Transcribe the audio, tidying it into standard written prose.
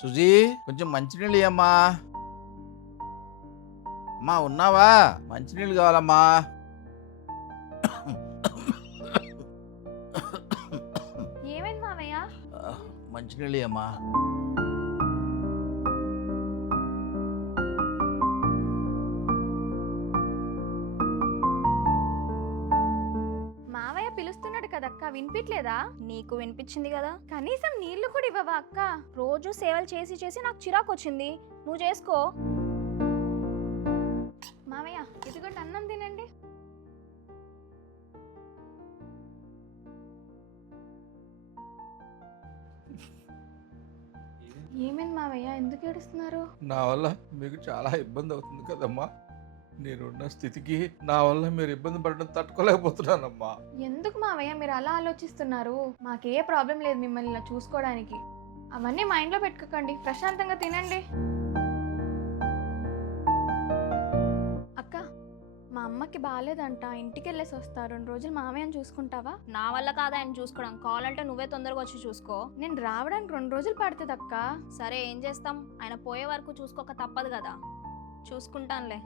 సుజీ, కొంచెం మంచినీళ్ళు ఇయ్యమ్మా. అమ్మా ఉన్నావా? మంచినీళ్ళు కావాలమ్మా. ఏమైంది మావయ్య? ఆ, మంచినీళ్ళు ఇయ్యమ్మా. మావయ్య పిలుస్తున్నాడు కదక్క, వినిపించలేదా? నీకు వినిపించింది కదా. కనీసం నీళ్లు కూడా ఇవ్వవా అక్క? రోజు సేవలు చేసి చేసి నాకు చిరాకు వచ్చింది. నువ్వు చేసుకో. మావయ్య ఇదిగోండి, అన్నం తినండి. ఏమైంది మావయ్య, ఎందుకు ఏడుస్తున్నారు? నా వల్ల మీకు చాలా ఇబ్బంది అవుతుంది కదమ్మా. నేనున్న స్థితికి నా వల్ల మీరు ఇబ్బంది పడడం తట్టుకోలేకపోతున్నానమ్మా. ఎందుకు మావయ్య మీరు అలా ఆలోచిస్తున్నారు? మాకే ప్రాబ్లం లేదు మిమ్మల్ని ఇలా చూసుకోవడానికి. అవన్నీ మైండ్లో పెట్టుకోకండి, ప్రశాంతంగా తినండి. అక్క, మా అమ్మకి బాగాలేదంట, ఇంటికి వెళ్ళేసి వస్తా. 2 రోజులు మామయ్యని చూసుకుంటావా? నా వల్ల కాదా ఆయన చూసుకోవడం. కావాలంటే నువ్వే తొందరగా వచ్చి చూసుకో. నేను రావడానికి 2 రోజులు పడుతుంది అక్క. సరే, ఏం చేస్తాం, ఆయన పోయే వరకు చూసుకోక తప్పదు కదా. చూసుకుంటానులే.